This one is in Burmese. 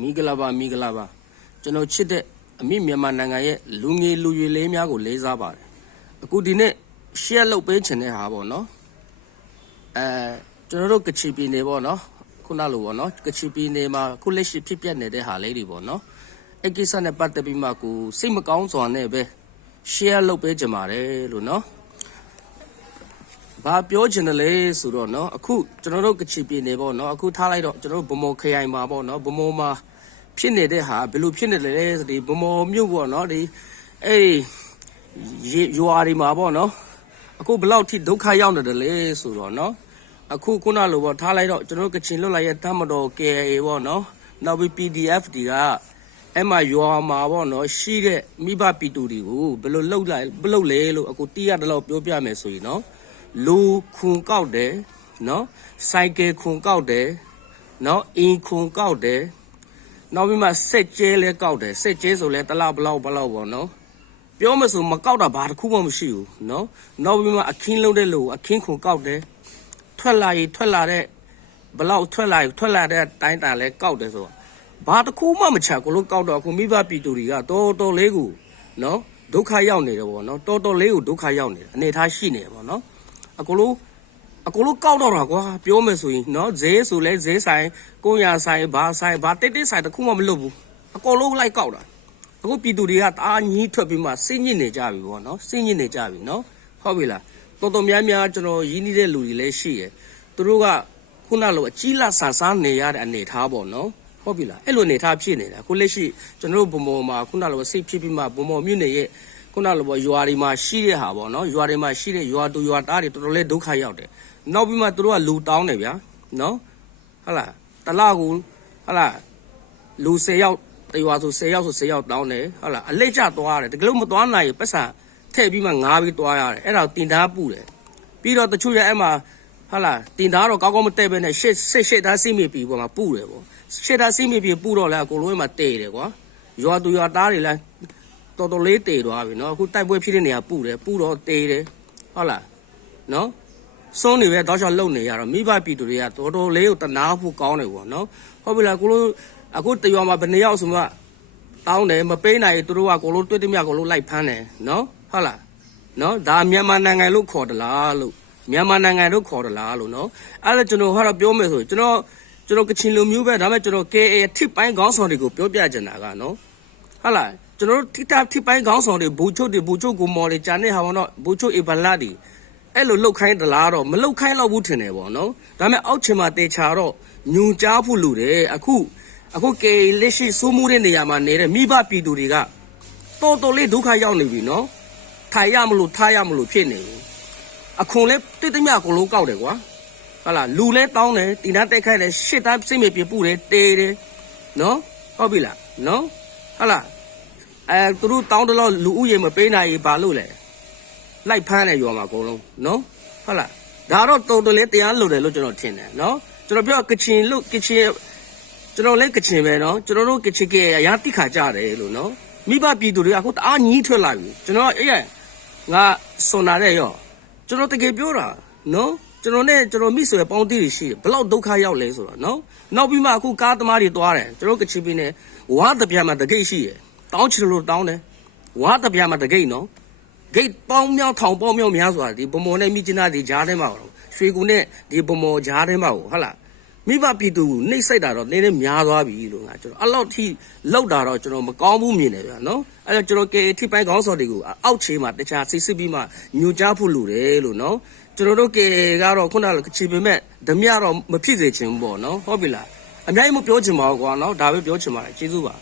Migalabaကျွန်တော်ချစ်တဲ့အမိမြန်မာနိုင်ငံရဲ့လူငယ်လူရွယ်လေးများကိုလေးစားပါတယ်အခုဒီနေ့ share လုပ်ပေးချင်တဲ့ဟာပေါ့နော်ကျွန်တော်တို့ကချီပြည်နယ်ပေါ့နော်ခုနလိုပေါ့နော်ကချီပြည်နယ်မှာခုလက်ရှိဖြစ်ပျက်နေတဲ့ဟာလေးတွေပေါ့နော်အဲ့ကိစ္စနဲ့ပတ်သက်ပြီးမှကိုစိတ်မကောင်းစွာနဲ့ပဲ share လုပ်ပေးချင်ပါတယ်လို့နော်ဘာပြောချင်တယ်လဲဆိုတော့နော်အခုကျွန်တော်တို့ကချီပြည်နယ်ပေါ့နော်အခုထားလိုက်တော့ကျွန်တော်တို့ဗမော်ခရိုင်မှာပေါ့နော်ဗမော်မှာဖြစ်နေတဲ့ဟာဘယ်လိုဖြစ်နေလဲဒီဗမော်မြို့ပေါ့နော်ဒီအေးရွာတွေမှာပေါ့နော်အခုဘယ်လောက်ထိဒုက္ခရောက်နေတယ်လဲဆိုတော့နော်အခုခုနလိုပေါ့ထားလိုက်တော့ကျွန်တော်ကချင်လွတ်လိုက်ရဲ့တမတော် KA ပေါ့နော်နောက်ပြီး PDF တွေကအဲ့မှာရွာမှာပေါ့နော်ရှိတဲ့မိဘပြည်သူတွေကိုဘယ်လိုလှုပ်လဲလို့အခုတီးရတယ်လို့ပြောပြမယ်ဆိုရင်နော်လူခွန်ကောက်တယ်နော်စိုက်ကယ်ခွန်ကောက်တယ်နော်အင်ခွန်ကောက်တယ်နောက်ပြီးမှစက်ကျဲလဲကောက်တယ်စက်ကျဲဆိုလဲတလားဘလောက်ပေါ့နော်ပြောမဆိုမကောက်တာဘာတစ်ခုမှမရှိဘူးနော်နောက်ပြီးမှအခင်းလုံးတဲ့လူအခင်းခွန်ကောက်တယ်ထွက်လာတဲ့ဘလောက်ထွက်လာတဲ့တိုင်းတာလဲကောက်တယ်ဆိုတော့ဘာတစ်ခုမှမချကိုလို့ကောက်တော့အခုမိဘပြည်သူတွေကတော်လေးကိုနော်ဒုက္ခရောက်နေတယ်ပေါ့နော်တော်လေးကိုဒုက္ခရောက်နေတယ်အနေထားရှိနေတယ်ပေါ့နော်အကိုလို့ကောက်တော့တာကွာပြောမယ်ဆိုရင်နော်ဈေးဆိုလဲဈေးဆိုင်ကိုရဆိုင်ဘာတိတ်ဆိုင်တခုမှမလုပ်ဘူးအကိုလို့လိုက်ကောက်တာအခုပြည်သူတွေကတအားညှိထွက်ပြီးမှစိတ်ညစ်နေကြပြီပေါ့နော်စိတ်ညစ်နေကြပြီနော်ဟုတ်ပြီလားတော်များကျွန်တော်ရင်းနှီးတဲ့လူတွေလည်းရှိရယ်သူတို့ကခုနလိုအကြီးလာဆန်ဆန်းနေရတဲ့အနေထားပေါ့နော်ဟုတ်ပြီလားအဲ့လိုအနေထားဖြစ်နေတာအခုလက်ရှိကျွန်တော်တို့ဗမော်မှာခုနလိုစိတ်ဖြစ်ပြီးမှဗမော်မြို့နယ်ရဲ့ခုနလိုပေါ့ရွာတွေမှာရှိတဲ့ဟာပေါ့နော်ရွာတွေမှာရှိတဲ့ရွာသူရွာသားတွေတော်တော်လေးဒုက္ခရောက်တယ်နောက်ပြီးမှသူတို့ကလူတောင်းတယ်ဗျာနော်ဟုတ်လားတလားကိုဟုတ်လားလူ10ယောက်တရွာဆို10ယောက်တောင်းတယ်ဟုတ်လားအလက်ကျသွားတယ်တကယ်လို့မသွားနိုင်ပတ်စံထည့်ပြီးမှငားပြီးသွားရတယ်အဲ့ဒါတင်သားပူတယ်ပြီးတော့တချို့ရအဲ့မှာဟုတ်လားတင်သားတော့ကောင်းမတည့်ပဲနဲ့ရှစ်သားစိမိပြီပေါ်မှာပူတယ်ပေါ့ရှစ်သားစိမိပြီပူတော့လဲအကုန်လုံးမှာတေတယ်ကွာရွာသူရွာသားတွေလဲတော်လေးတေသွားပြီနော်အခုတိုက်ပွဲဖြစ်တဲ့နေရာပူတယ်ပူတော့တေတယ်ဟုတ်လားနော်စုံးနေပဲတောက်ချောက်လုံနေရတော့မိဘပြည်သူတွေကတော်လေးကိုတနာဖို့ကောင်းတယ်ပေါ့နော်ဟုတ်ပြီလားကိုလိုအခုတရွာမှာဘယ်နှစ်ယောက်ဆိုမှတောင်းတယ်မပေးနိုင်သူတို့ကကိုလိုတွေ့တမျှကိုလိုလိုက်ဖမ်းတယ်နော်ဟုတ်လားနော်ဒါမြန်မာနိုင်ငံလို့ခေါ်တယ်လားလို့မြန်မာနိုင်ငံလို့ခေါ်တယ်လားလို့နော်အဲ့ဒါကျွန်တော်ဟာတော့ပြောမယ်ဆိုကျွန်တော်ကချင်လူမျိုးပဲဒါပေမဲ့ကျွန်တော် KA ထိပ်ပိုင်းခေါင်းဆောင်တွေကိုပြောပြချင်တာကနော်ဟုတ်လားကျွန်တော်တို့ထိပ်ပိုင်းခေါင်းဆောင်တွေဘူချုပ်ကိုမော်တွေဂျာနေဟာပေါ့နော်ဘူချုပ်အေဘလာတွေအဲ့လိုလှုပ်ခိုင်းတလားတော့မလှုပ်ခိုင်းတော့ဘူးထင်တယ်ပေါ့နော်ဒါပေမဲ့အောက်ချင်မှာတေချာတော့ညူကြားဖို့လူတယ်အခုကေလက်ရှိစိုးမှုတဲ့နေရာမှာနေတဲ့မိဘပြည်သူတွေကတော်လေးဒုက္ခရောက်နေပြီနော်ထိုင်ရမလို့ထားရမလို့ဖြစ်နေပြီအခွန်လဲတိတ်တမျှကိုလုံးကောက်တယ်ကွာဟုတ်လားလူလဲတောင်းတယ်တင်သားတိုက်ခိုက်တယ်ရှစ်တန်းစိတ်မပြေပူတယ်တေးတယ်နော်ဟုတ်ပြီလားနော်ဟုတ်လားသူတို့တောင်းတယ်လို့လူဥယျာဉ်မပေးနိုင်ဘာလို့လဲလိုက်ဖမ်းတယ်ရွာမှာအကုန်လုံးနော်ဟုတ်လားဒါတော့တော်လေးတရားလို့တယ်လို့ကျွန်တော်ထင်တယ်နော်ကျွန်တော်ပြောကချင်ကျွန်တော်လည်းကချင်ပဲနော်ကျွန်တော်တို့ကချင်ကရတိခါကြတယ်လို့နော်မိဘပြည်သူတွေကအခုတအားညှိထွက်လာပြီကျွန်တော်ငါစွန်နာတဲ့ရောကျွန်တော်တကယ်ပြောတာနော်ကျွန်တော်မိဆွေပေါင်းတီးတွေရှိတယ်ဘလောက်ဒုက္ခရောက်လဲဆိုတော့နော်နောက်ပြီးမှအခုကားသမားတွေသွားတယ်ကျွန်တော်ကချင်ပြည်နယ်ဝါတပြားမှာတကိတ်ရှိတယ်တောင်းချင်လို့တောင်းတယ်ဝါတပြားမှာတကိတ်နော်ဂိတ်ပေါင်းမြောက်ထောင်ပေါင်းမြောက်များဆိုတာဒီဗမော်နဲ့မိကျနာဒီကြားထဲမှာရွှေကူနဲ့ဒီဗမော်ကြားထဲမှာဟုတ်လားမိဘပြည်သူနှိမ့်ဆိုင်တာတော့နည်းနည်းများသွားပြီလို့ငါကျွန်တော်အဲ့လောက်ထိလောက်တာတော့ကျွန်တော်မကောင်းဘူးမြင်တယ်ဗျာနော်အဲ့တော့ကျွန်တော် KA ထိပိုင်းခေါင်းဆောင်တွေကိုအောက်ခြေမှာတခြားစစ်ပြီးမှညှို့ကြားဖို့လိုတယ်လို့နော်ကျွန်တော်တို့ KA ကတော့ခုနကချီပေမဲ့ဓမြတော့မဖြစ်စေချင်ဘူးပေါ့နော်ဟုတ်ပြီလားအများကြီးမပြောချင်ပါဘူးကွာနော်ဒါပဲပြောချင်ပါတယ်ကျေးဇူးပါ